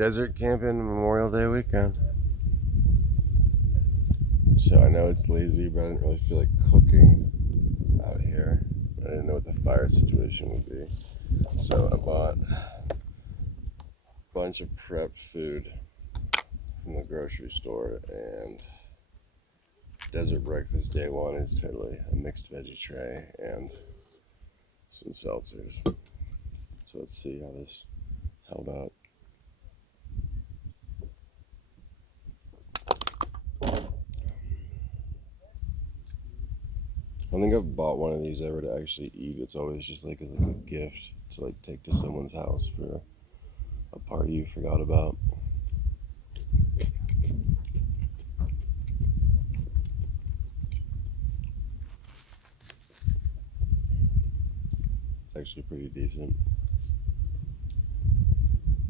desert camping Memorial Day weekend. So I know it's lazy, but I didn't really feel like cooking out here. I didn't know what the fire situation would be. So I bought a bunch of prep food from the grocery store, and desert breakfast day one is totally a mixed veggie tray and some seltzers. So let's see how this held up. I don't think I've bought one of these ever to actually eat. It's always just like as a gift to like take to someone's house for a party you forgot about. It's actually pretty decent.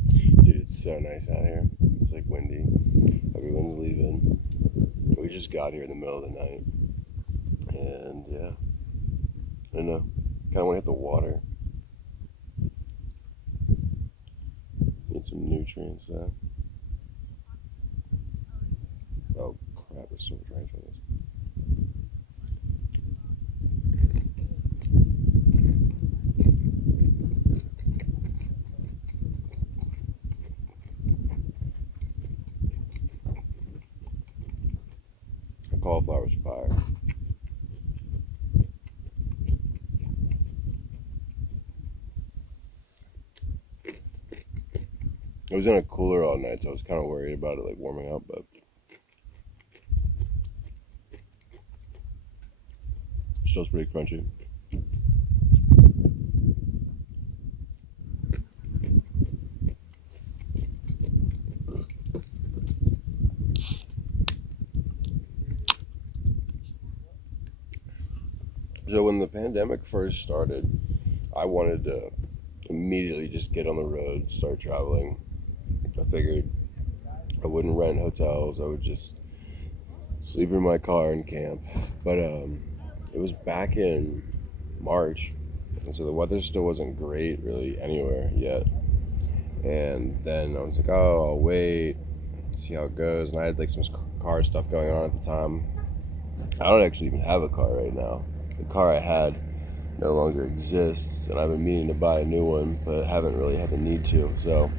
Dude, it's so nice out here. It's like windy. Everyone's leaving. We just got here in the middle of the night. And yeah, I don't know. Kind of want to hit the water. Need some nutrients though. Oh crap, there's so much rain for this. The cauliflower's fire. It was in a cooler all night, so I was kind of worried about it like warming up, but still pretty crunchy. So when the pandemic first started, I wanted to immediately just get on the road, start traveling. I figured I wouldn't rent hotels. I would just sleep in my car and camp. But it was back in March, and so the weather still wasn't great really anywhere yet. And then I was like, oh, I'll wait, see how it goes. And I had like some car stuff going on at the time. I don't actually even have a car right now. The car I had no longer exists, and I've been meaning to buy a new one, but haven't really had the need to. So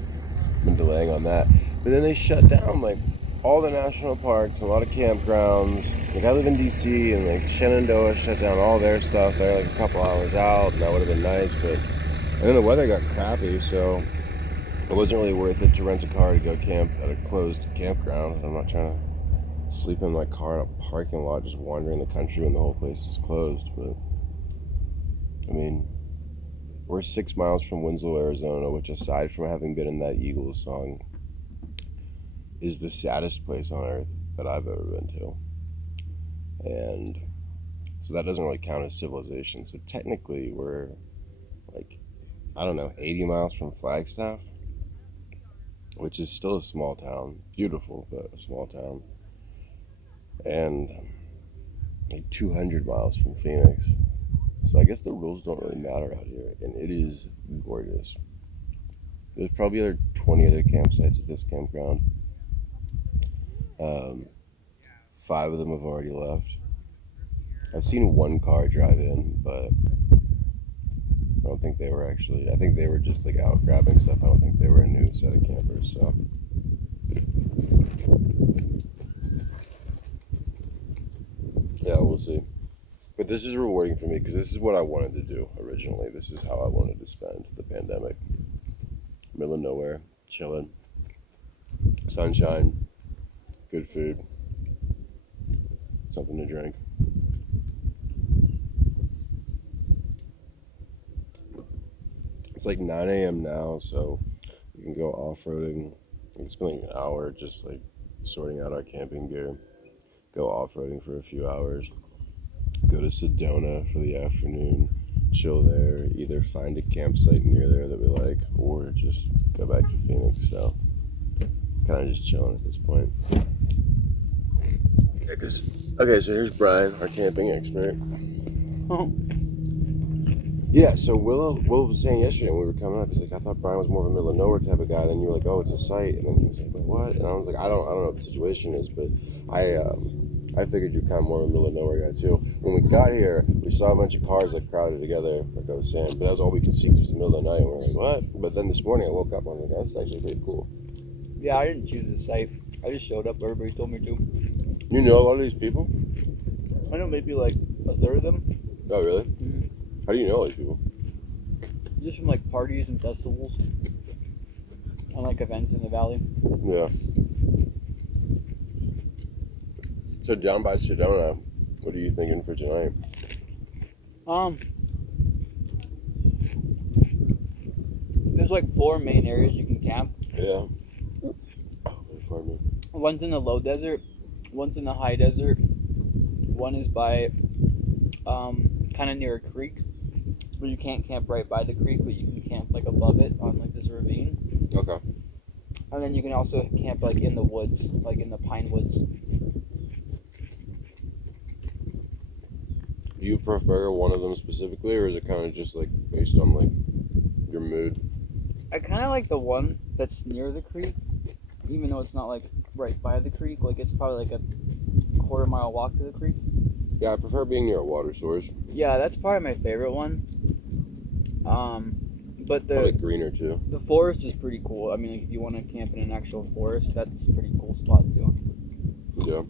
I've been delaying on that. But then they shut down like all the national parks and a lot of campgrounds. Like I live in DC, and like Shenandoah shut down all their stuff. They're like a couple hours out, and that would have been nice. But and then the weather got crappy, so it wasn't really worth it to rent a car to go camp at a closed campground. I'm not trying to sleep in my car in a parking lot just wandering the country when the whole place is closed. But I mean, we're 6 miles from Winslow, Arizona, which aside from having been in that Eagles song, is the saddest place on earth that I've ever been to. And so that doesn't really count as civilization. So technically we're like, I don't know, 80 miles from Flagstaff, which is still a small town. Beautiful, but a small town. And like 200 miles from Phoenix. So I guess the rules don't really matter out here, and it is gorgeous. There's probably 20 other campsites at this campground. 5 of them have already left. I've seen one car drive in, but I don't think they were actually, I think they were just like out grabbing stuff. I don't think they were a new set of campers, so. Yeah, we'll see. But this is rewarding for me because this is what I wanted to do originally. This is how I wanted to spend the pandemic. Middle of nowhere, chilling, sunshine, good food, something to drink. It's like 9 a.m. now, so we can go off-roading. We can spend like an hour just like sorting out our camping gear, go off-roading for a few hours, go to Sedona for the afternoon, chill there, either find a campsite near there that we like, or just go back to Phoenix. So kind of just chilling at this point. Okay, so here's Brian, our camping expert. Yeah, so Will was saying yesterday when we were coming up, he's like, I thought Brian was more of a middle of nowhere type of guy. Then you were like, oh, it's a site, and then he was like, wait, what? And I was like, I don't know what the situation is, but I figured you're kind of more of a middle of nowhere guy too. When we got here, we saw a bunch of cars like crowded together, like I was saying, but that was all we could see because it was the middle of the night, and we were like, what? But then this morning I woke up and I was like, that's actually pretty cool. Yeah, I didn't choose the site. I just showed up. Everybody told me to. You know a lot of these people? I know maybe like a third of them. Oh, really? Mm-hmm. How do you know all these people? Just from like parties and festivals and like events in the valley. Yeah. So down by Sedona, what are you thinking for tonight? There's like 4 main areas you can camp. Yeah. Pardon me. One's in the low desert, one's in the high desert, one is by kind of near a creek, but you can't camp right by the creek, but you can camp like above it on like this ravine. Okay. And then you can also camp like in the woods, like in the pine woods. Do you prefer one of them specifically, or is it kind of just like based on like your mood? I kind of like the one that's near the creek, even though it's not like right by the creek. Like it's probably like a quarter-mile walk to the creek. Yeah, I prefer being near a water source. Yeah, that's probably my favorite one. But Probably greener too. the forest is pretty cool. I mean, like if you want to camp in an actual forest, that's a pretty cool spot too. Yeah.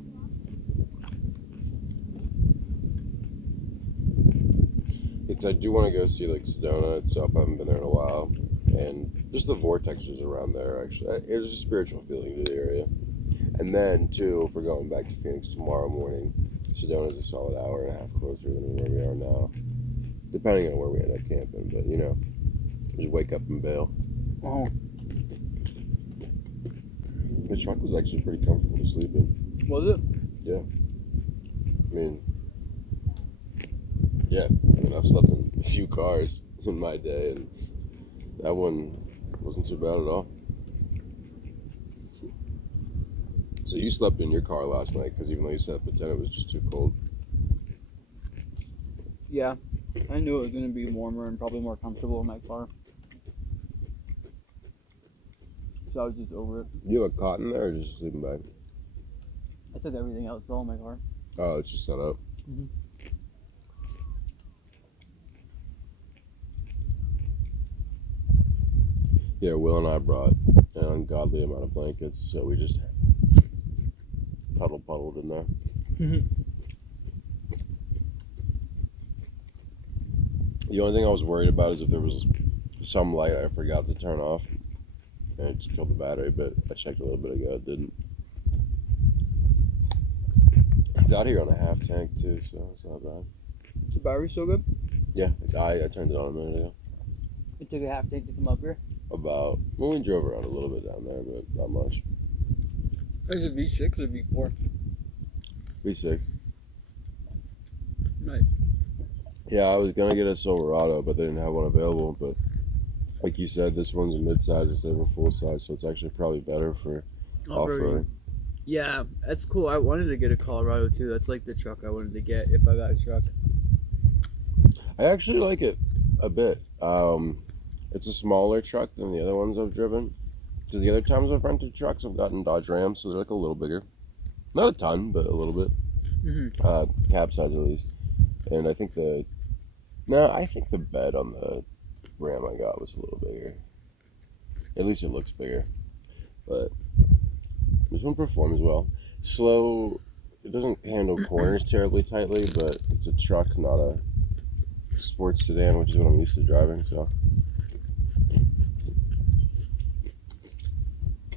Because I do want to go see like Sedona itself. I haven't been there in a while, and just the vortexes around there. Actually, there's a spiritual feeling to the area. And then too, if we're going back to Phoenix tomorrow morning, Sedona's a solid hour and a half closer than where we are now, depending on where we end up camping. But you know, just wake up and bail. Oh, The truck was actually pretty comfortable to sleep in. was it? Yeah. I mean, I've slept in a few cars in my day, and that one wasn't too bad at all. So you slept in your car last night because even though you slept at 10, it was just too cold. Yeah, I knew it was going to be warmer and probably more comfortable in my car. So I was just over it. You have a cot in there or just a sleeping bag? I took everything out. It's all in my car. Oh, it's just set up. Mm-hmm. Yeah, Will and I brought an ungodly amount of blankets, so we just puddled in there. Mm-hmm. The only thing I was worried about is if there was some light I forgot to turn off and it just killed the battery, but I checked a little bit ago, it didn't. Got here on a half tank too, so it's not bad. The battery's so good. Yeah, I turned it on a minute ago. It took a half day to come up here. Well, we drove around a little bit down there, but not much. Is it V6 or V4? V6. Nice. Yeah, I was gonna get a Silverado, but they didn't have one available. But like you said, this one's a mid-size instead of a full-size, so it's actually probably better for off-roading. Yeah, that's cool. I wanted to get a Colorado too. That's like the truck I wanted to get if I got a truck. I actually like it a bit. It's a smaller truck than the other ones I've driven. Because the other times I've rented trucks, I've gotten Dodge Rams, so they're like a little bigger. Not a ton, but a little bit. Mm-hmm. Cab size at least. And I think the bed on the Ram I got was a little bigger. At least it looks bigger. But this one performs well. Slow. It doesn't handle corners terribly tightly, but it's a truck, not a sports sedan, which is what I'm used to driving. So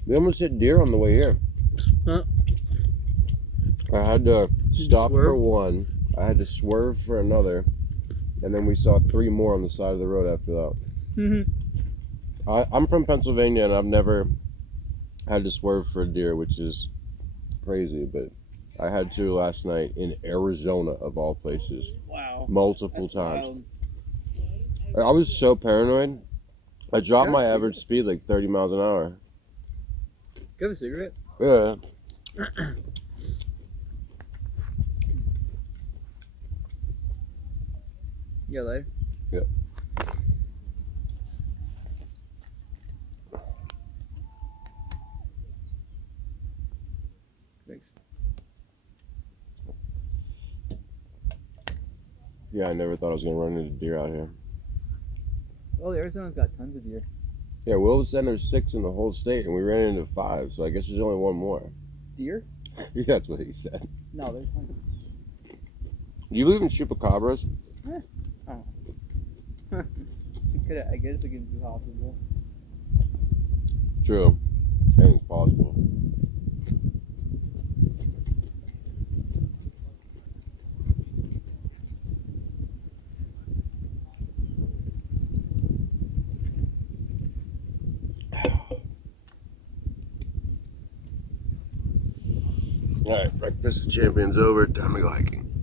we almost hit deer on the way here. Huh? I had to stop for one. I had to swerve for another, and then we saw 3 more on the side of the road after that. Mm-hmm. I'm from Pennsylvania, and I've never had to swerve for a deer, which is crazy, but I had to last night in Arizona, of all places. Wow. Multiple That's times. wild. I was so paranoid. I dropped my average speed like 30 miles an hour. Do you have a cigarette? Yeah. Yeah, lighter? Yeah. Yeah, I never thought I was gonna run into deer out here. Oh, Arizona's got tons of deer. Yeah, Will said there's 6 in the whole state, and we ran into 5, so I guess there's only one more. Deer? Yeah, that's what he said. No, there's tons. Do you believe in chupacabras? Oh. I guess it could be possible. True. Anything's possible. All right, breakfast of champions over. Time to go hiking.